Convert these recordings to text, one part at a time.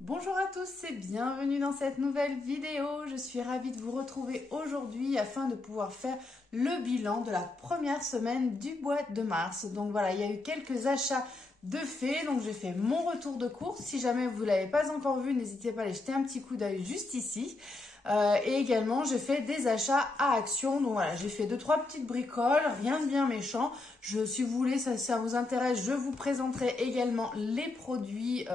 Bonjour à tous et bienvenue dans cette nouvelle vidéo. Je suis ravie de vous retrouver aujourd'hui afin de pouvoir faire le bilan de la première semaine du mois de mars. Donc voilà, il y a eu quelques achats de fait, donc j'ai fait mon retour de course. Si jamais vous ne l'avez pas encore vu, n'hésitez pas à aller jeter un petit coup d'œil juste ici. Et également, j'ai fait des achats à Action. Donc voilà, j'ai fait 2-3 petites bricoles, rien de bien méchant. Si vous voulez, ça vous intéresse, je vous présenterai également les produits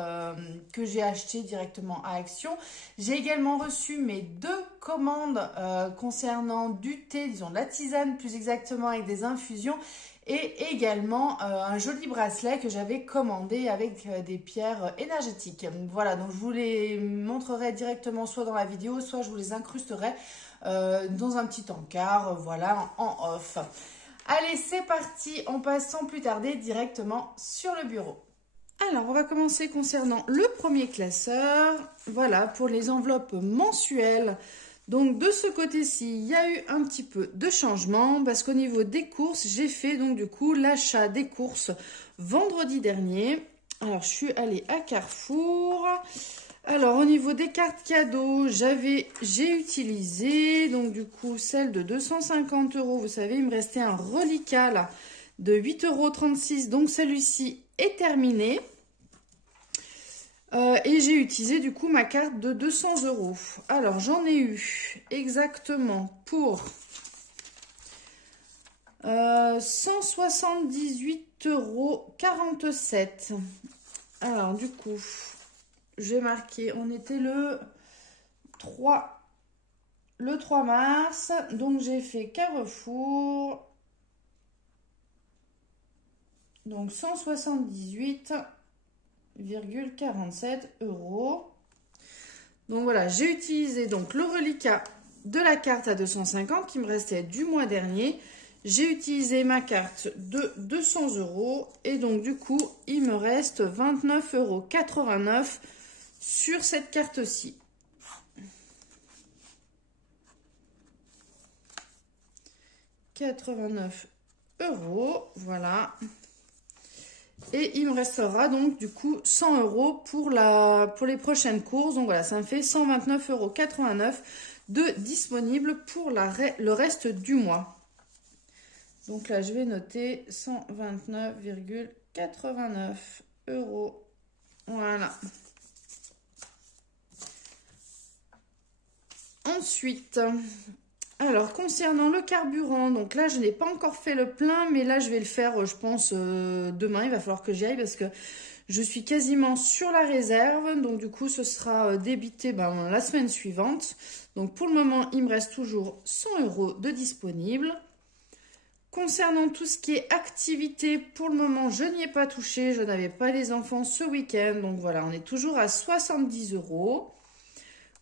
que j'ai achetés directement à Action. J'ai également reçu mes 2 commandes concernant du thé, disons de la tisane plus exactement avec des infusions. Et également un joli bracelet que j'avais commandé avec des pierres énergétiques. Voilà, donc je vous les montrerai directement soit dans la vidéo, soit je vous les incrusterai dans un petit encart, voilà, en off. Allez, c'est parti, on passe sans plus tarder directement sur le bureau. Alors, on va commencer concernant le premier classeur. Voilà, pour les enveloppes mensuelles. Donc, de ce côté-ci, il y a eu un petit peu de changement parce qu'au niveau des courses, j'ai fait donc du coup l'achat des courses vendredi dernier. Alors, je suis allée à Carrefour. Alors, au niveau des cartes cadeaux, j'ai utilisé donc du coup celle de 250 €. Vous savez, il me restait un reliquat là de 8,36 €. Donc, celui-ci est terminé. Et j'ai utilisé du coup ma carte de 200 €. Alors j'en ai eu exactement pour 178,47 €. Alors du coup, j'ai marqué, on était le 3 mars, donc j'ai fait Carrefour, donc 178,47 €. Donc voilà, j'ai utilisé donc le reliquat de la carte à 250 qui me restait du mois dernier. J'ai utilisé ma carte de 200 € et donc du coup, il me reste 29,89 € sur cette carte-ci. €, voilà. Et il me restera donc du coup 100 € pour les prochaines courses. Donc voilà, ça me fait 129,89 € de disponible pour le reste du mois. Donc là, je vais noter 129,89 €. Voilà. Ensuite, alors concernant le carburant, donc là je n'ai pas encore fait le plein, mais là je vais le faire, je pense, demain. Il va falloir que j'y aille parce que je suis quasiment sur la réserve. Donc du coup, ce sera débité la semaine suivante. Donc pour le moment, il me reste toujours 100 € de disponible. Concernant tout ce qui est activité, pour le moment, je n'y ai pas touché. Je n'avais pas les enfants ce week-end. Donc voilà, on est toujours à 70 €.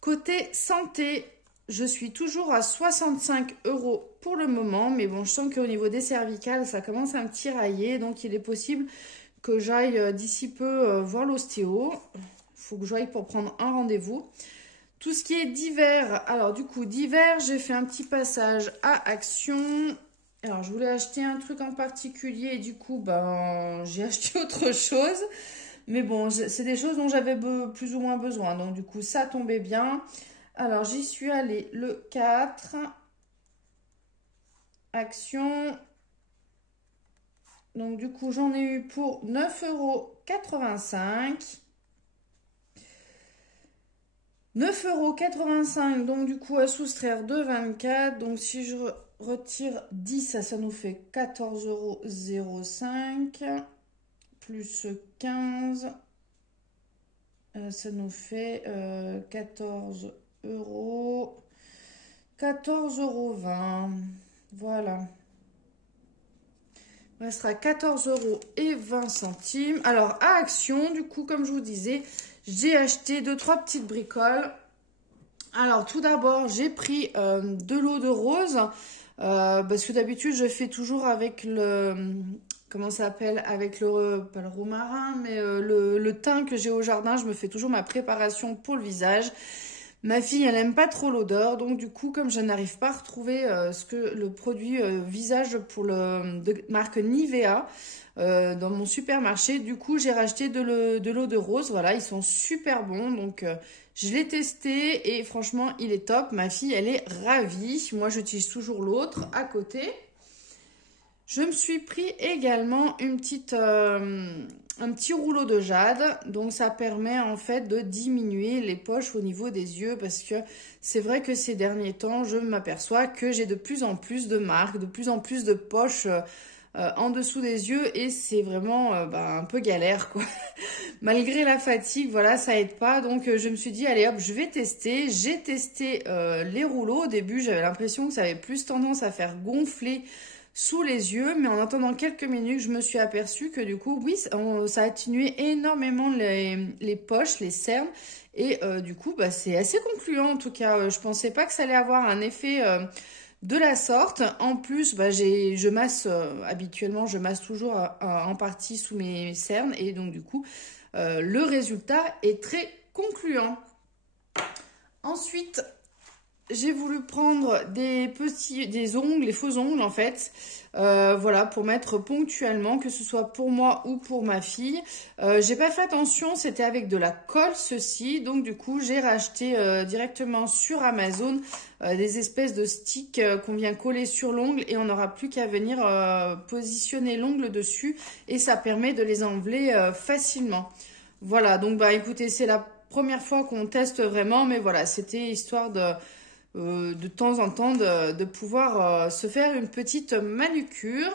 Côté santé, je suis toujours à 65 € pour le moment. Mais bon, je sens qu'au niveau des cervicales, ça commence à me tirailler. Donc il est possible que j'aille d'ici peu voir l'ostéo. Il faut que j'aille pour prendre un rendez-vous. Tout ce qui est d'hiver, alors du coup, d'hiver, j'ai fait un petit passage à Action. Alors, je voulais acheter un truc en particulier et du coup, j'ai acheté autre chose. Mais bon, c'est des choses dont j'avais plus ou moins besoin. Donc, du coup, ça tombait bien. Alors, j'y suis allée le 4. Action. Donc, du coup, j'en ai eu pour 9,85 €. 9,85 €, donc du coup, à soustraire de 24. Donc, si je retire 10, ça nous fait 14,05 € plus 15, ça nous fait 14 €, 14,20 €. Voilà. Il restera 14,20 €. Alors, à Action, du coup, comme je vous disais, j'ai acheté 2-3 petites bricoles. Alors, tout d'abord, j'ai pris de l'eau de rose. Parce que d'habitude, je fais toujours avec comment ça s'appelle? Avec pas le romarin, mais le thym que j'ai au jardin. Je me fais toujours ma préparation pour le visage. Ma fille, elle aime pas trop l'odeur, donc du coup, comme je n'arrive pas à retrouver le produit visage pour de marque Nivea dans mon supermarché, du coup, j'ai racheté de l'eau de rose. Voilà, ils sont super bons, donc je l'ai testé et franchement, il est top. Ma fille, elle est ravie. Moi, j'utilise toujours l'autre à côté. Je me suis pris également un petit rouleau de jade. Donc ça permet en fait de diminuer les poches au niveau des yeux parce que c'est vrai que ces derniers temps, je m'aperçois que j'ai de plus en plus de marques, de plus en plus de poches en dessous des yeux et c'est vraiment un peu galère quoi. Malgré la fatigue, voilà, ça aide pas. Donc je me suis dit, allez hop, je vais tester. J'ai testé les rouleaux. Au début, j'avais l'impression que ça avait plus tendance à faire gonfler sous les yeux, mais en attendant quelques minutes, je me suis aperçue que du coup, oui, ça atténuait énormément les poches, les cernes, et du coup, c'est assez concluant en tout cas. Je pensais pas que ça allait avoir un effet de la sorte. En plus, je masse, habituellement, je masse toujours en partie sous mes cernes, et donc du coup, le résultat est très concluant. Ensuite, j'ai voulu prendre des ongles, les faux ongles en fait, voilà, pour mettre ponctuellement, que ce soit pour moi ou pour ma fille. J'ai pas fait attention, c'était avec de la colle ceci, donc du coup j'ai racheté directement sur Amazon des espèces de sticks qu'on vient coller sur l'ongle et on n'aura plus qu'à venir positionner l'ongle dessus et ça permet de les enlever facilement. Voilà, donc écoutez, c'est la première fois qu'on teste vraiment, mais voilà, c'était histoire de temps en temps de pouvoir se faire une petite manucure.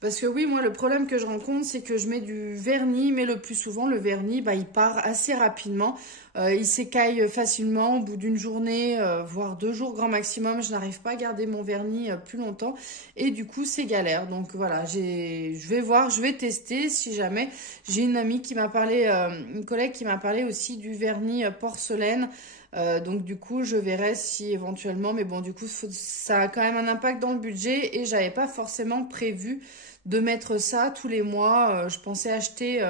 Parce que oui, moi, le problème que je rencontre, c'est que je mets du vernis, mais le plus souvent, le vernis, il part assez rapidement. Il s'écaille facilement au bout d'une journée, voire 2 jours grand maximum. Je n'arrive pas à garder mon vernis plus longtemps. Et du coup, c'est galère. Donc voilà, je vais voir, je vais tester si jamais. J'ai une amie qui m'a parlé, une collègue qui m'a parlé aussi du vernis porcelaine. Donc du coup je verrai si éventuellement, mais bon du coup ça a quand même un impact dans le budget et j'avais pas forcément prévu de mettre ça tous les mois. Je pensais acheter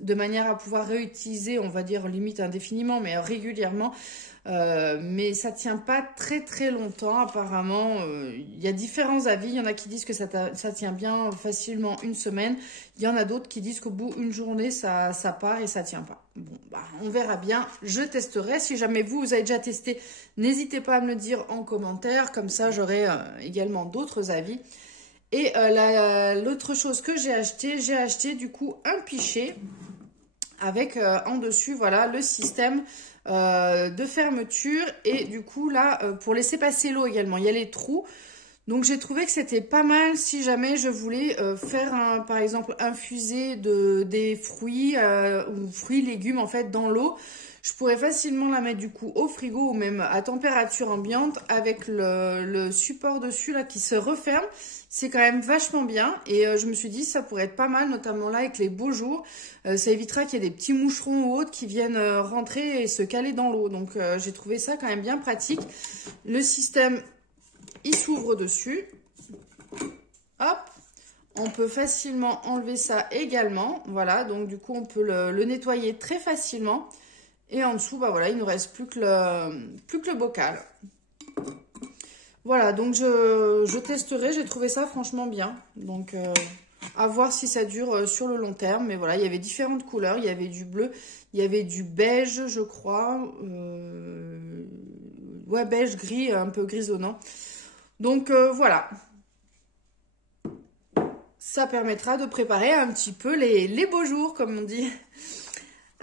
de manière à pouvoir réutiliser, on va dire limite indéfiniment, mais régulièrement. Mais ça tient pas très très longtemps apparemment. Il y a différents avis. Il y en a qui disent que ça tient bien facilement une semaine. Il y en a d'autres qui disent qu'au bout d'une journée ça part et ça tient pas. Bon on verra bien. Je testerai. Si jamais vous avez déjà testé, n'hésitez pas à me le dire en commentaire. Comme ça j'aurai également d'autres avis. Et l'autre chose que j'ai acheté du coup un pichet avec en dessus voilà le système de fermeture et du coup là pour laisser passer l'eau également, il y a les trous, donc j'ai trouvé que c'était pas mal si jamais je voulais faire par exemple infuser des fruits ou fruits légumes en fait dans l'eau. Je pourrais facilement la mettre du coup au frigo ou même à température ambiante avec le support dessus là qui se referme. C'est quand même vachement bien et je me suis dit ça pourrait être pas mal, notamment là avec les beaux jours. Ça évitera qu'il y ait des petits moucherons ou autres qui viennent rentrer et se caler dans l'eau. Donc j'ai trouvé ça quand même bien pratique. Le système, il s'ouvre dessus. Hop, on peut facilement enlever ça également. Voilà, donc du coup on peut le nettoyer très facilement. Et en dessous, voilà, il ne nous reste plus que le bocal. Voilà, donc je testerai, j'ai trouvé ça franchement bien. Donc, à voir si ça dure sur le long terme. Mais voilà, il y avait différentes couleurs. Il y avait du bleu, il y avait du beige, je crois. Ouais, beige, gris, un peu grisonnant. Donc, voilà. Ça permettra de préparer un petit peu les beaux jours, comme on dit.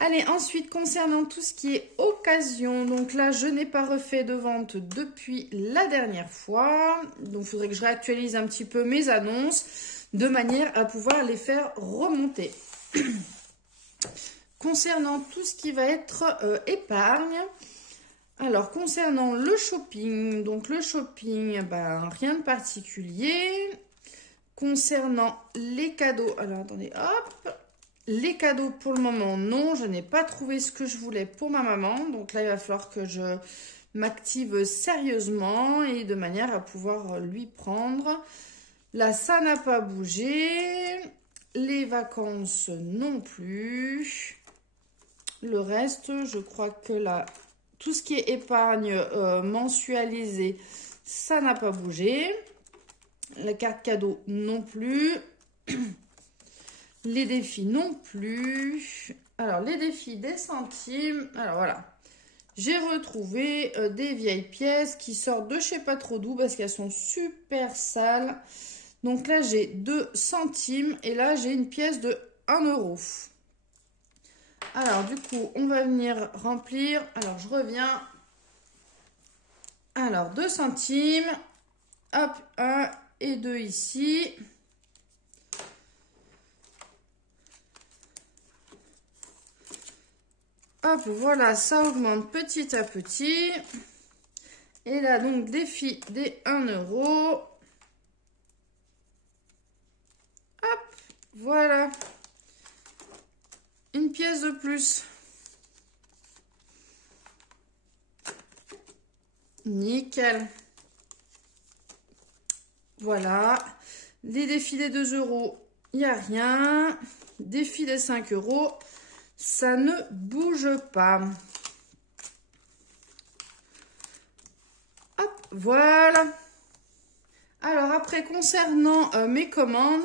Allez, ensuite, concernant tout ce qui est occasion, donc là, je n'ai pas refait de vente depuis la dernière fois. Donc, il faudrait que je réactualise un petit peu mes annonces de manière à pouvoir les faire remonter. Concernant tout ce qui va être épargne, alors, concernant le shopping, donc le shopping, rien de particulier. Concernant les cadeaux, alors attendez, hop. Les cadeaux, pour le moment, non. Je n'ai pas trouvé ce que je voulais pour ma maman. Donc là, il va falloir que je m'active sérieusement et de manière à pouvoir lui prendre. Là, ça n'a pas bougé. Les vacances non plus. Le reste, je crois que là, Tout ce qui est épargne mensualisée, ça n'a pas bougé. La carte cadeau non plus. Les défis non plus. Alors, les défis des centimes. Alors, voilà. J'ai retrouvé des vieilles pièces qui sortent de chez pas trop d'où parce qu'elles sont super sales. Donc là, j'ai 2 centimes et là, j'ai une pièce de 1 euro. Alors, du coup, on va venir remplir. Alors, je reviens. Alors, 2 centimes. Hop, 1 et 2 ici. Hop, voilà, ça augmente petit à petit. Et là, donc, défi des 1 euro. Hop, voilà. Une pièce de plus. Nickel. Voilà. Les défis des 2 euros, il n'y a rien. Défi des 5 euros, ça ne bouge pas. Hop, voilà. Alors après, concernant mes commandes,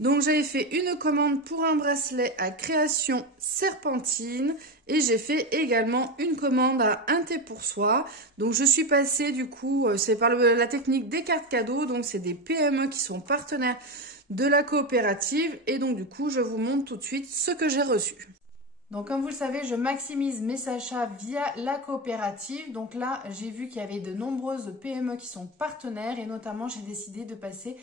donc j'avais fait une commande pour un bracelet à création serpentine et j'ai fait également une commande à un thé pour soi. Donc je suis passée du coup, c'est par la technique des cartes cadeaux, donc c'est des PME qui sont partenaires de la coopérative et donc du coup je vous montre tout de suite ce que j'ai reçu. Donc comme vous le savez, je maximise mes achats via la coopérative. Donc là, j'ai vu qu'il y avait de nombreuses PME qui sont partenaires et notamment j'ai décidé de passer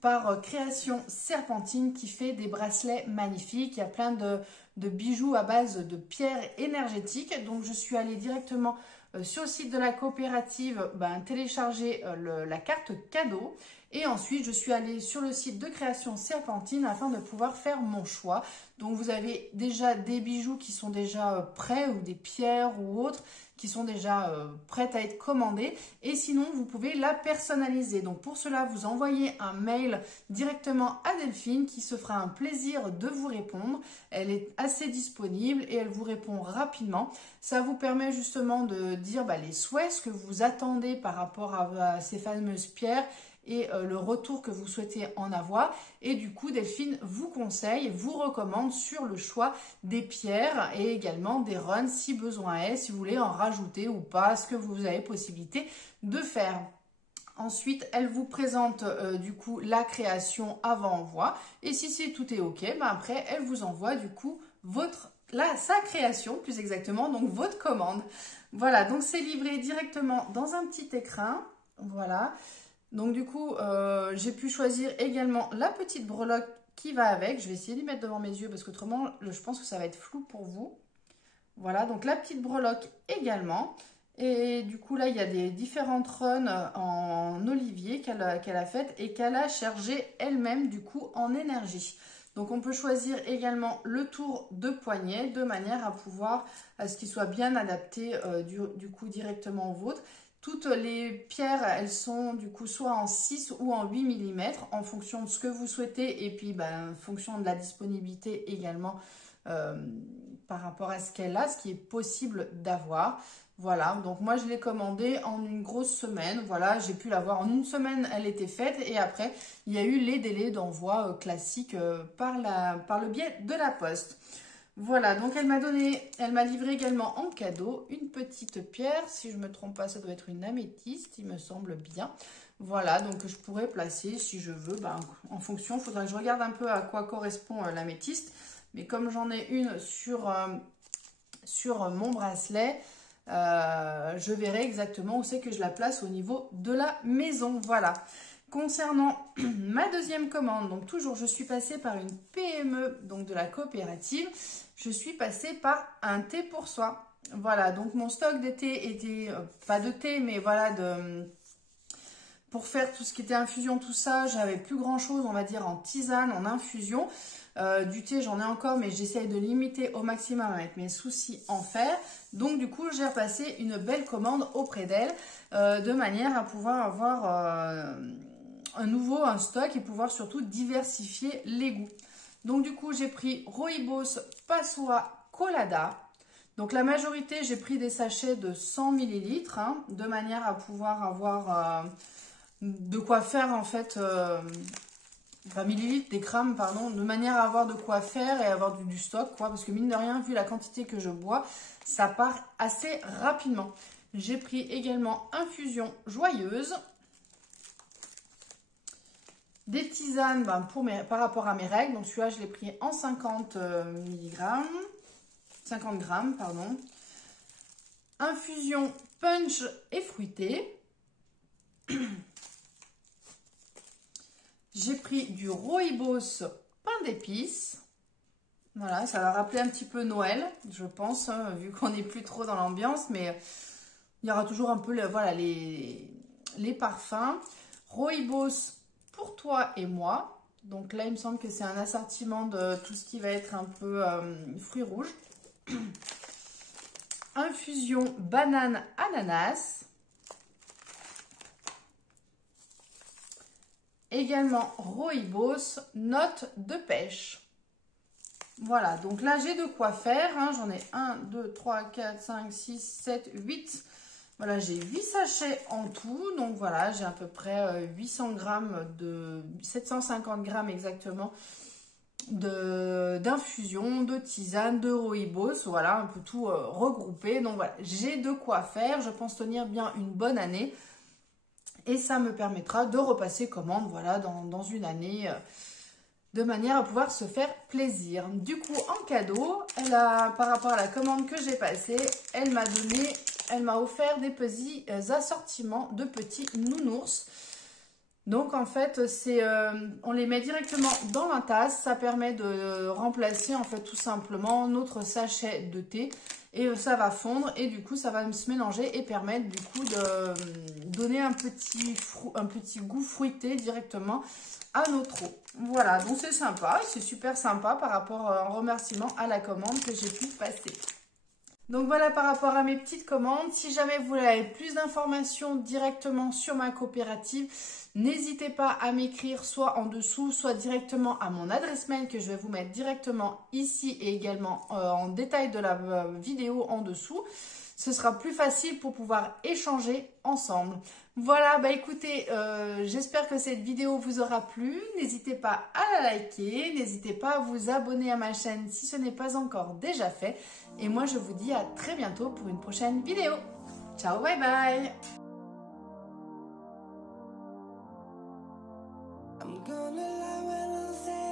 par Création Serpentine qui fait des bracelets magnifiques. Il y a plein de bijoux à base de pierres énergétiques. Donc je suis allée directement sur le site de la coopérative télécharger la carte cadeau. Et ensuite, je suis allée sur le site de Création Serpentine afin de pouvoir faire mon choix. Donc, vous avez déjà des bijoux qui sont déjà prêts ou des pierres ou autres qui sont déjà prêtes à être commandées. Et sinon, vous pouvez la personnaliser. Donc, pour cela, vous envoyez un mail directement à Delphine qui se fera un plaisir de vous répondre. Elle est assez disponible et elle vous répond rapidement. Ça vous permet justement de dire les souhaits, ce que vous attendez par rapport à ces fameuses pierres et le retour que vous souhaitez en avoir. Et du coup, Delphine vous conseille, vous recommande sur le choix des pierres et également des runs si besoin est, si vous voulez en rajouter ou pas, ce que vous avez possibilité de faire. Ensuite, elle vous présente du coup la création avant envoi. Et si tout est OK, après, elle vous envoie du coup sa création, plus exactement, donc votre commande. Voilà, donc c'est livré directement dans un petit écrin. Voilà. Donc du coup, j'ai pu choisir également la petite breloque qui va avec. Je vais essayer de mettre devant mes yeux parce qu'autrement, je pense que ça va être flou pour vous. Voilà, donc la petite breloque également. Et du coup, là, il y a des différentes runs en olivier qu'elle a faites et qu'elle a chargé elle-même du coup en énergie. Donc on peut choisir également le tour de poignet de manière à pouvoir, à ce qu'il soit bien adapté du coup directement au vôtre. Toutes les pierres, elles sont du coup soit en 6 ou en 8 mm en fonction de ce que vous souhaitez et puis en fonction de la disponibilité également par rapport à ce qu'elle a, ce qui est possible d'avoir. Voilà, donc moi je l'ai commandé en une grosse semaine. Voilà, j'ai pu l'avoir en une semaine, elle était faite et après il y a eu les délais d'envoi classiques par le biais de la poste. Voilà, donc elle m'a livré également en cadeau une petite pierre. Si je ne me trompe pas, ça doit être une améthyste, il me semble bien. Voilà, donc je pourrais placer si je veux, en fonction, il faudra que je regarde un peu à quoi correspond l'améthyste. Mais comme j'en ai une sur mon bracelet, je verrai exactement où c'est que je la place au niveau de la maison. Voilà. Concernant ma deuxième commande, donc toujours je suis passée par une PME donc de la coopérative, je suis passée par un thé pour soi. Voilà, donc mon stock de thé était, pas de thé, mais voilà, pour faire tout ce qui était infusion, tout ça, j'avais plus grand chose, on va dire en tisane, en infusion. Du thé, j'en ai encore, mais j'essaye de limiter au maximum avec mes soucis en fer. Donc, du coup, j'ai repassé une belle commande auprès d'elle de manière à pouvoir avoir un stock et pouvoir surtout diversifier les goûts. Donc, du coup, j'ai pris Rooibos Passoa Colada. Donc la majorité, j'ai pris des sachets de 100 ml, hein, de manière à pouvoir avoir de quoi faire en fait, enfin millilitres, des grammes, pardon, de manière à avoir de quoi faire et avoir du stock, quoi, parce que mine de rien, vu la quantité que je bois, ça part assez rapidement. J'ai pris également infusion joyeuse, des tisanes par rapport à mes règles, donc celui-là je l'ai pris en 50 grammes, pardon. Infusion punch et fruité. J'ai pris du rooibos pain d'épices. Voilà, ça va rappeler un petit peu Noël, je pense, hein, vu qu'on n'est plus trop dans l'ambiance, mais il y aura toujours un peu voilà, les parfums. Rooibos pour toi et moi. Donc là, il me semble que c'est un assortiment de tout ce qui va être un peu fruits rouges. Infusion banane ananas. Également rooibos notes de pêche. Voilà, donc là j'ai de quoi faire, hein. J'en ai 1, 2, 3, 4, 5, 6, 7, 8. Voilà, j'ai 8 sachets en tout. Donc voilà, j'ai à peu près 800 grammes de 750 grammes exactement d'infusion, de tisane, de rooibos. Voilà, un peu tout regroupé. Donc voilà, j'ai de quoi faire. Je pense tenir bien une bonne année. Et ça me permettra de repasser commande, voilà, dans une année, de manière à pouvoir se faire plaisir. Du coup, en cadeau, par rapport à la commande que j'ai passée, elle m'a offert des petits assortiments de petits nounours. Donc en fait, on les met directement dans la tasse. Ça permet de remplacer en fait tout simplement notre sachet de thé. Et ça va fondre et du coup ça va se mélanger et permettre du coup de donner un petit goût fruité directement à notre eau. Voilà, donc c'est sympa, c'est super sympa par rapport en remerciement à la commande que j'ai pu passer. Donc voilà par rapport à mes petites commandes. Si jamais vous voulez plus d'informations directement sur ma coopérative, n'hésitez pas à m'écrire soit en dessous, soit directement à mon adresse mail que je vais vous mettre directement ici et également en détail de la vidéo en dessous. Ce sera plus facile pour pouvoir échanger ensemble. Voilà, bah écoutez, j'espère que cette vidéo vous aura plu. N'hésitez pas à la liker, n'hésitez pas à vous abonner à ma chaîne si ce n'est pas encore déjà fait. Et moi, je vous dis à très bientôt pour une prochaine vidéo. Ciao, bye bye! I'm gonna lie when I say